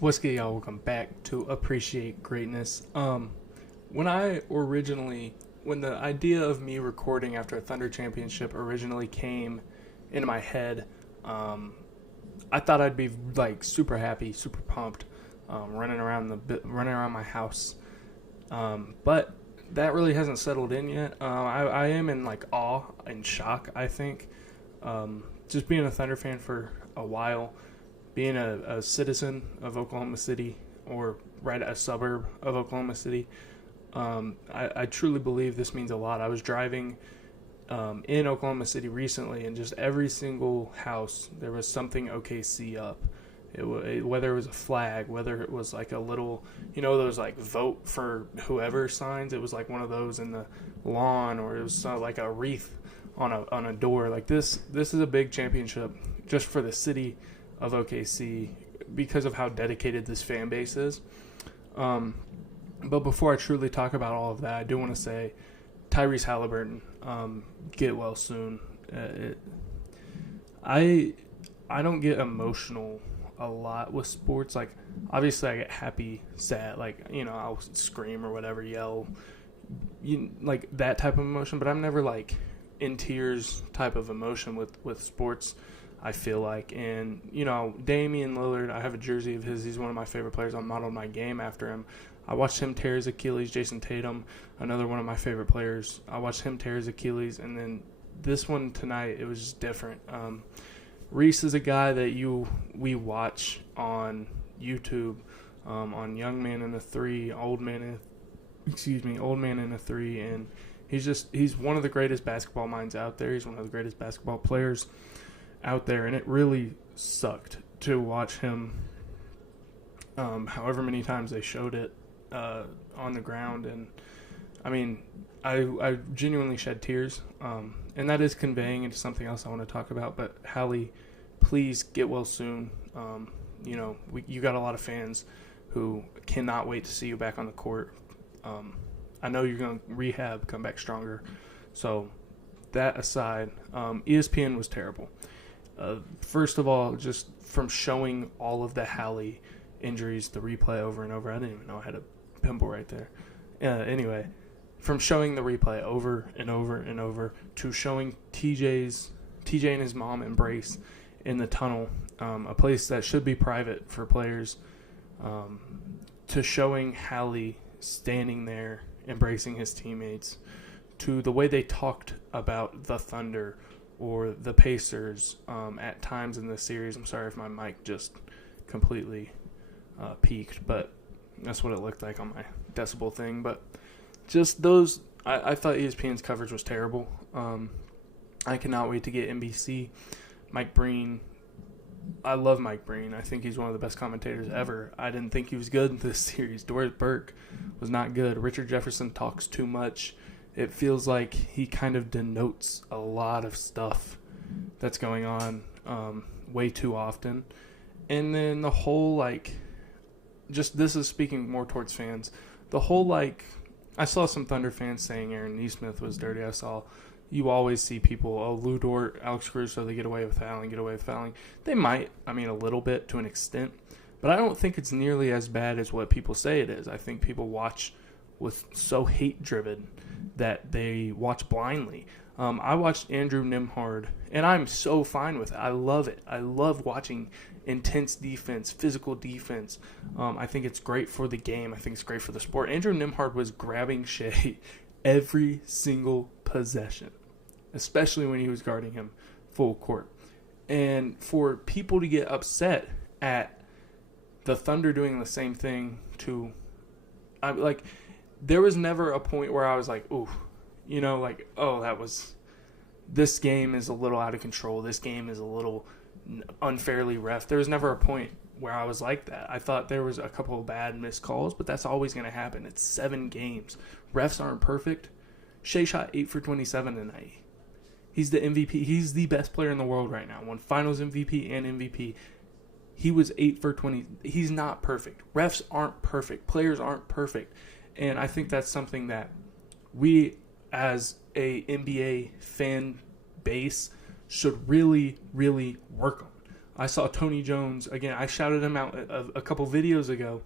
What's good, y'all? Welcome back to Appreciate Greatness. When I originally, when the idea of me recording after a Thunder championship originally came into my head, um, I thought I'd be like super happy, super pumped, running around my house. But that really hasn't settled in yet. I am in like awe and shock. I think just being a Thunder fan for a while, being a citizen of Oklahoma City, or right a suburb of Oklahoma City, I truly believe this means a lot. I was driving in Oklahoma City recently, and just every single house there was something OKC up. Whether it was a flag, whether it was like a little, those like vote for whoever signs. It was like one of those in the lawn, or it was like a wreath on a door. Like this is a big championship just for the city of OKC because of how dedicated this fan base is. But before I truly talk about all of that, I do want to say Tyrese Halliburton, get well soon. I don't get emotional a lot with sports. Like, obviously I get happy, sad, like, I'll scream or whatever, yell, like that type of emotion, but I'm never like in tears type of emotion with sports, I feel like. And, Damian Lillard, I have a jersey of his. He's one of my favorite players. I modeled my game after him. I watched him tear his Achilles. Jason Tatum, another one of my favorite players. I watched him tear his Achilles. And then this one tonight, it was just different. Reese is a guy that we watch on YouTube, on Young Man in a Three, Old Man in a Three, and he's one of the greatest basketball minds out there. He's one of the greatest basketball players out there, and it really sucked to watch him. However many times they showed it on the ground, and I mean, I genuinely shed tears, and that is conveying into something else I want to talk about. But Hallie, please get well soon. You got a lot of fans who cannot wait to see you back on the court. I know you're going to rehab, come back stronger. So that aside, ESPN was terrible. First of all, just from showing all of the Hallie injuries, the replay over and over. I didn't even know I had a pimple right there. Anyway, from showing the replay over and over and over to showing TJ and his mom embrace in the tunnel, a place that should be private for players, to showing Hallie standing there embracing his teammates, to the way they talked about the Thunder or the Pacers at times in this series. I'm sorry if my mic just completely peaked, but that's what it looked like on my decibel thing. But just those, I thought ESPN's coverage was terrible. I cannot wait to get NBC. Mike Breen, I love Mike Breen. I think he's one of the best commentators ever. I didn't think he was good in this series. Doris Burke was not good. Richard Jefferson talks too much. It feels like he kind of denotes a lot of stuff that's going on way too often. And then the whole, just this is speaking more towards fans. The whole, I saw some Thunder fans saying Aaron Nesmith was dirty. You always see people, Lou Dort, Alex Caruso, they get away with fouling. They might, a little bit to an extent. But I don't think it's nearly as bad as what people say it is. I think people watch with so hate-driven that they watch blindly. I watched Andrew Nimhard, and I'm so fine with it. I love it. I love watching intense defense, physical defense. I think it's great for the game. I think it's great for the sport. Andrew Nimhard was grabbing Shea every single possession, especially when he was guarding him full court. And for people to get upset at the Thunder doing the same thing there was never a point where I was like, ooh, this game is a little out of control. This game is a little unfairly ref. There was never a point where I was like that. I thought there was a couple of bad missed calls, but that's always going to happen. It's 7 games. Refs aren't perfect. Shea shot 8 for 27 tonight. He's the MVP. He's the best player in the world right now. Won Finals MVP and MVP. He was 8 for 20. He's not perfect. Refs aren't perfect. Players aren't perfect. And I think that's something that we, as a NBA fan base, should really, really work I saw Tony Jones again. I shouted him out a couple videos ago.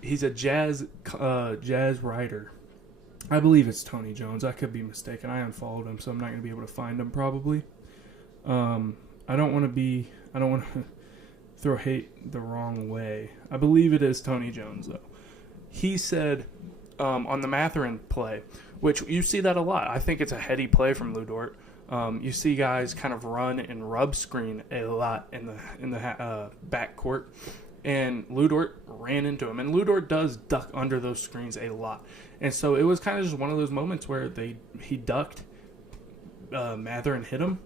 He's a jazz writer. I believe it's Tony Jones. I could be mistaken. I unfollowed him, so I'm not going to be able to find him probably. I don't want to throw hate the wrong way. I believe it is Tony Jones, though. He said on the Mathurin play, which you see that a lot. I think it's a heady play from Lou Dort. You see guys kind of run and rub screen a lot in the backcourt, and Lou Dort ran into him. And Lou Dort does duck under those screens a lot, and so it was kind of just one of those moments where he ducked, Mathurin hit him,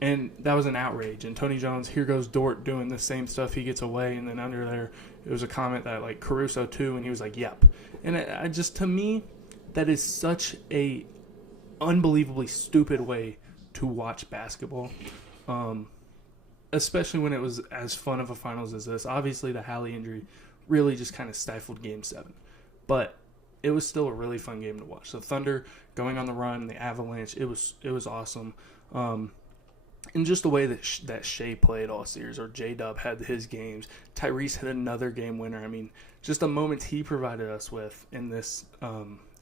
and that was an outrage. And Tony Jones, here goes Dort doing the same stuff. He gets away, and then under there, it was a comment that like Caruso too, and he was like, "Yep." And I just, to me, that is such a unbelievably stupid way to watch basketball, especially when it was as fun of a finals as this. Obviously, the Hallie injury really just kind of stifled Game 7, but it was still a really fun game to watch. The Thunder going on the run, the Avalanche, it was awesome. And just the way that Shea played all series, or J-Dub had his games. Tyrese had another game winner. I mean, just the moments he provided us with in this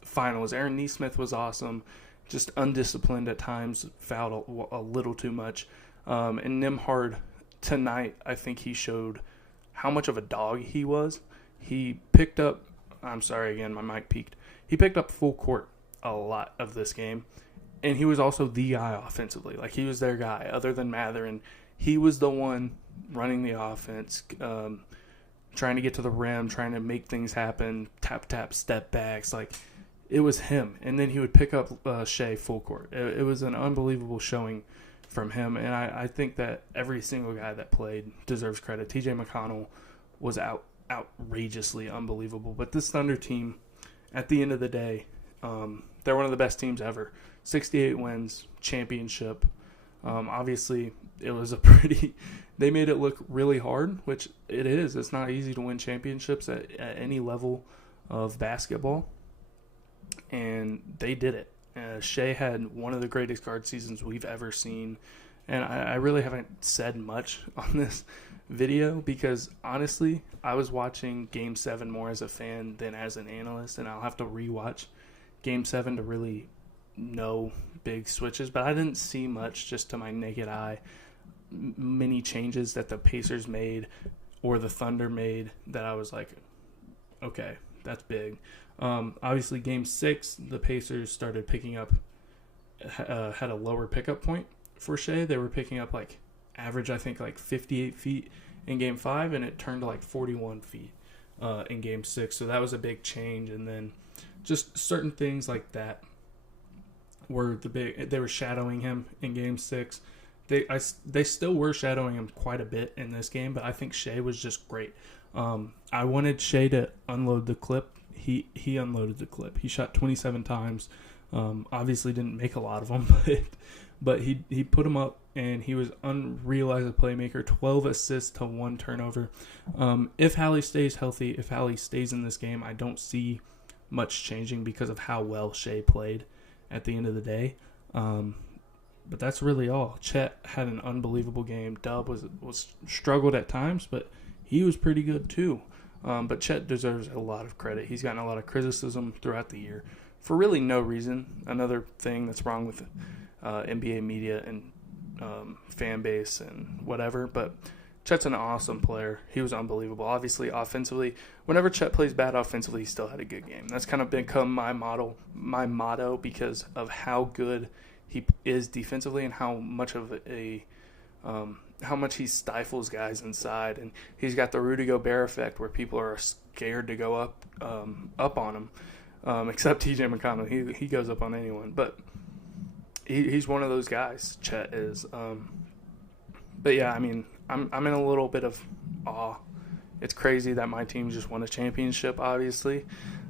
finals. Aaron Nesmith was awesome, just undisciplined at times, fouled a little too much. And Nembhard tonight, I think he showed how much of a dog he was. He picked up, I'm sorry again, my mic peaked. He picked up full court a lot of this game. And he was also the guy offensively. Like, he was their guy. Other than Mathurin, he was the one running the offense, trying to get to the rim, trying to make things happen, tap, step backs. Like, it was him. And then he would pick up Shea full court. It was an unbelievable showing from him. And I think that every single guy that played deserves credit. TJ McConnell was outrageously unbelievable. But this Thunder team, at the end of the day, they're one of the best teams ever. 68 wins, championship. Obviously, it was they made it look really hard, which it is. It's not easy to win championships at any level of basketball. And they did it. Shea had one of the greatest guard seasons we've ever seen. And I really haven't said much on this video because, honestly, I was watching Game 7 more as a fan than as an analyst. And I'll have to rewatch Game 7 to really know big switches, but I didn't see much just to my naked eye. Many changes that the Pacers made or the Thunder made that I was like, okay, that's big. Obviously, Game 6, the Pacers started picking up, had a lower pickup point for Shea. They were picking up like average, I think, like 58 feet in Game 5, and it turned to like 41 feet in Game 6. So that was a big change. And then just certain things like that were they were shadowing him in Game 6. They still were shadowing him quite a bit in this game, but I think Shea was just great. I wanted Shea to unload the clip. He unloaded the clip. He shot 27 times. Obviously didn't make a lot of them, but he put them up, and he was unreal as a playmaker. 12 assists to 1 turnover. If Hallie stays healthy, if Hallie stays in this game, I don't see much changing because of how well Shea played at the end of the day. But that's really all. Chet had an unbelievable game. Dub was struggled at times, but he was pretty good too. But Chet deserves a lot of credit. He's gotten a lot of criticism throughout the year for really no reason. Another thing that's wrong with NBA media and fan base and whatever. But Chet's an awesome player. He was unbelievable. Obviously, offensively, whenever Chet plays bad offensively, he still had a good game. That's kind of become my motto because of how good he is defensively and how much he stifles guys inside. And he's got the Rudy Gobert effect where people are scared to go up on him, except TJ McConnell. He goes up on anyone. But he's one of those guys, Chet is. But yeah, I mean, I'm in a little bit of awe. It's crazy that my team just won a championship, obviously.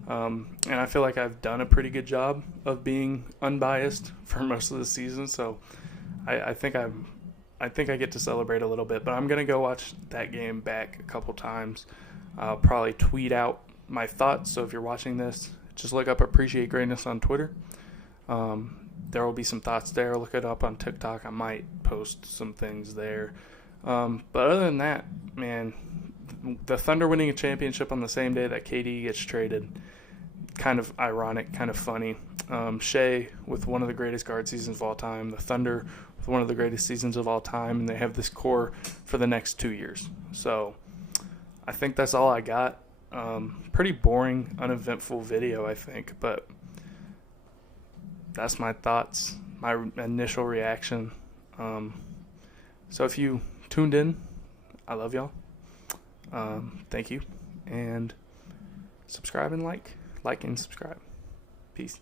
And I feel like I've done a pretty good job of being unbiased for most of the season. So I think I get to celebrate a little bit. But I'm going to go watch that game back a couple times. I'll probably tweet out my thoughts. So if you're watching this, just look up Appreciate Greatness on Twitter. There will be some thoughts there. Look it up on TikTok. I might post some things there. But other than that, man, the Thunder winning a championship on the same day that KD gets traded, kind of ironic, kind of funny. Shea with one of the greatest guard seasons of all time, the Thunder with one of the greatest seasons of all time, and they have this core for the next 2 years. So I think that's all I got. Pretty boring, uneventful video, I think, but that's my thoughts, my initial reaction. So if you tuned in, I love y'all. Thank you, and subscribe and like and subscribe. Peace.